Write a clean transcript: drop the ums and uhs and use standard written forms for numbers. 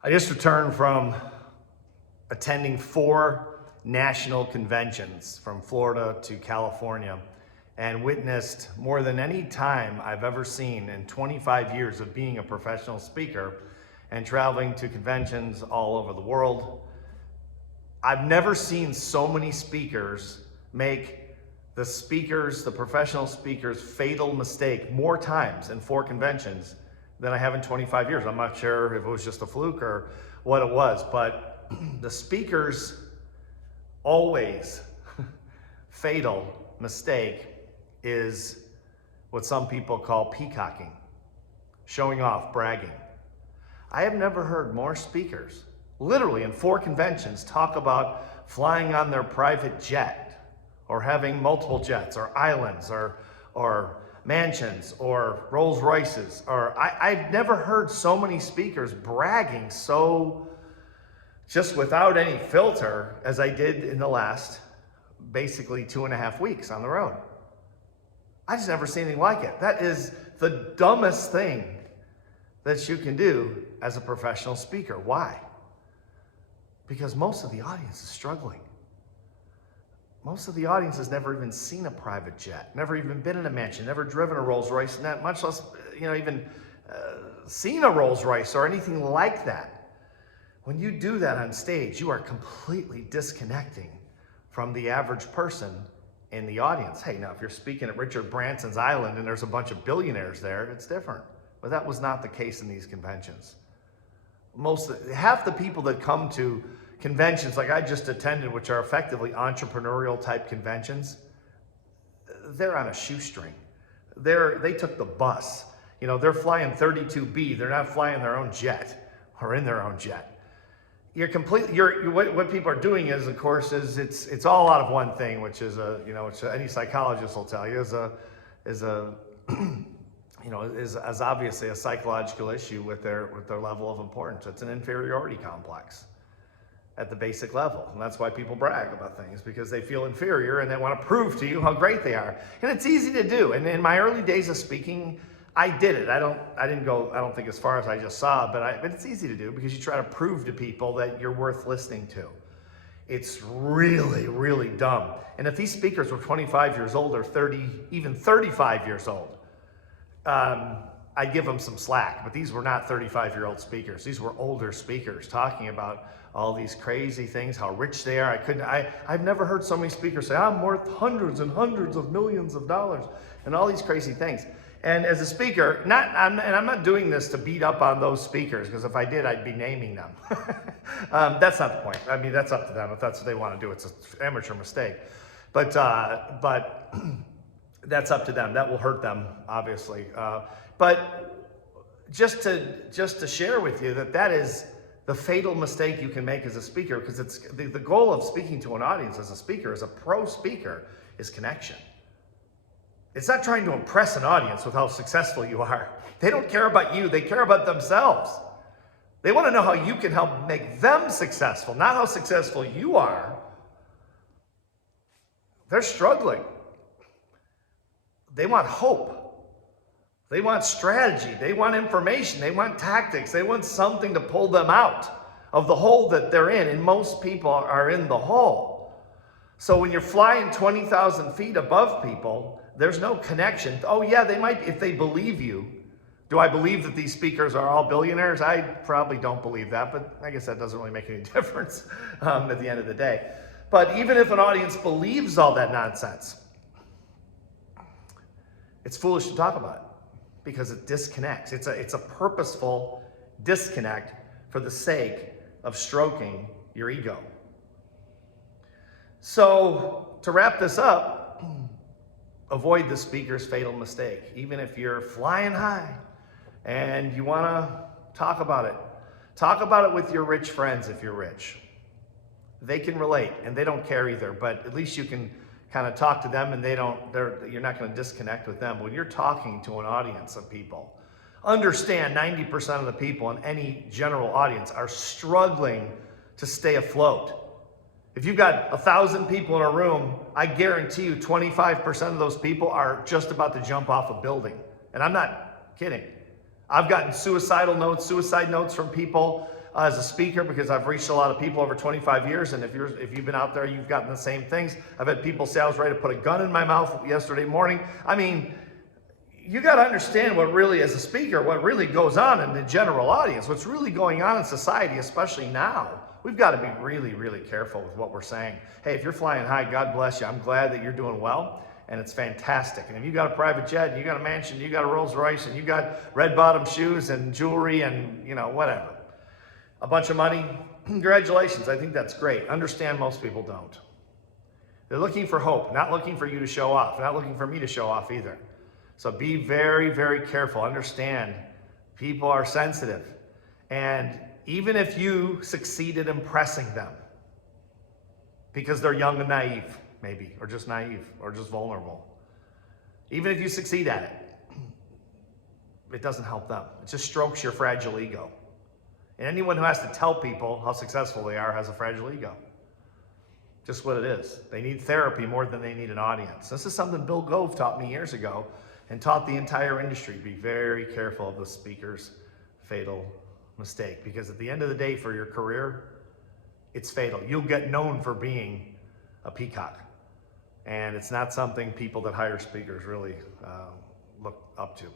I just returned from attending 4 national conventions from Florida to California and witnessed more than any time I've ever seen in 25 years of being a professional speaker and traveling to conventions all over the world. I've never seen so many speakers make the professional speakers' fatal mistake more times in 4 conventions than I have in 25 years. I'm not sure if it was just a fluke or what it was, but the speakers always fatal mistake is what some people call peacocking, showing off, bragging. I have never heard more speakers, literally in 4 conventions, talk about flying on their private jet or having multiple jets or islands or mansions or Rolls Royces, or I've never heard so many speakers bragging so just without any filter as I did in the last basically 2.5 weeks on the road. I just never seen anything like it. That is the dumbest thing that you can do as a professional speaker. Why? Because most of the audience is struggling. Most of the audience has never even seen a private jet, never even been in a mansion, never driven a Rolls Royce, not much less, even seen a Rolls Royce or anything like that. When you do that on stage, you are completely disconnecting from the average person in the audience. Hey, now if you're speaking at Richard Branson's Island and there's a bunch of billionaires there, it's different. But that was not the case in these conventions. Half the people that come to conventions like I just attended, which are effectively entrepreneurial type conventions, they're on a shoestring. They took the bus. They're flying 32B. They're not flying their own jet or in their own jet. What people are doing is, of course, it's all out of one thing, which is which any psychologist will tell you is obviously a psychological issue with their level of importance. It's an inferiority complex at the basic level. And that's why people brag about things, because they feel inferior and they want to prove to you how great they are. And it's easy to do. And in my early days of speaking, I did it. I don't think as far as I just saw, but it's easy to do because you try to prove to people that you're worth listening to. It's really, really dumb. And if these speakers were 25 years old or 30, even 35 years old, I'd give them some slack, but these were not 35-year-old speakers. These were older speakers talking about all these crazy things, how rich they are. I've never heard so many speakers say, I'm worth hundreds and hundreds of millions of dollars, and all these crazy things. And as a speaker, I'm not doing this to beat up on those speakers, because if I did, I'd be naming them. That's not the point. I mean, that's up to them. If that's what they want to do, it's an amateur mistake. But that's up to them. That will hurt them, obviously. But just to share with you that is the fatal mistake you can make as a speaker, because it's the goal of speaking to an audience as a speaker, as a pro speaker, is connection. It's not trying to impress an audience with how successful you are. They don't care about you. They care about themselves. They want to know how you can help make them successful, not how successful you are. They're struggling. They want hope. They want strategy. They want information. They want tactics. They want something to pull them out of the hole that they're in. And most people are in the hole. So when you're flying 20,000 feet above people, there's no connection. Oh yeah, they might, if they believe you. Do I believe that these speakers are all billionaires? I probably don't believe that, but I guess that doesn't really make any difference at the end of the day. But even if an audience believes all that nonsense, it's foolish to talk about it because it disconnects. It's a purposeful disconnect for the sake of stroking your ego. So to wrap this up, avoid the speaker's fatal mistake. Even if you're flying high and you want to talk about it with your rich friends if you're rich. They can relate and they don't care either, but at least you can kind of talk to them and you're not going to disconnect with them. When you're talking to an audience of people, understand 90% of the people in any general audience are struggling to stay afloat. If you've got 1,000 people in a room, I guarantee you 25% of those people are just about to jump off a building. And I'm not kidding. I've gotten suicide notes from people as a speaker, because I've reached a lot of people over 25 years, and if you've been out there, you've gotten the same things. I've had people say I was ready to put a gun in my mouth yesterday morning. I mean, you got to understand what really, as a speaker, what really goes on in the general audience, what's really going on in society, especially now. We've got to be really, really careful with what we're saying. Hey, if you're flying high, God bless you. I'm glad that you're doing well, and it's fantastic. And if you got a private jet, and you got a mansion, you got a Rolls Royce, and you got red bottom shoes and jewelry and, whatever, a bunch of money, congratulations. I think that's great. Understand most people don't. They're looking for hope, not looking for you to show off, not looking for me to show off either. So be very, very careful. Understand, people are sensitive. And even if you succeed at impressing them, because they're young and naive, maybe, or just naive, or just vulnerable, even if you succeed at it, it doesn't help them. It just strokes your fragile ego. And anyone who has to tell people how successful they are has a fragile ego. Just what it is. They need therapy more than they need an audience. This is something Bill Gove taught me years ago, and taught the entire industry. Be very careful of the speaker's fatal mistake, because at the end of the day, for your career, it's fatal. You'll get known for being a peacock, and it's not something people that hire speakers really look up to.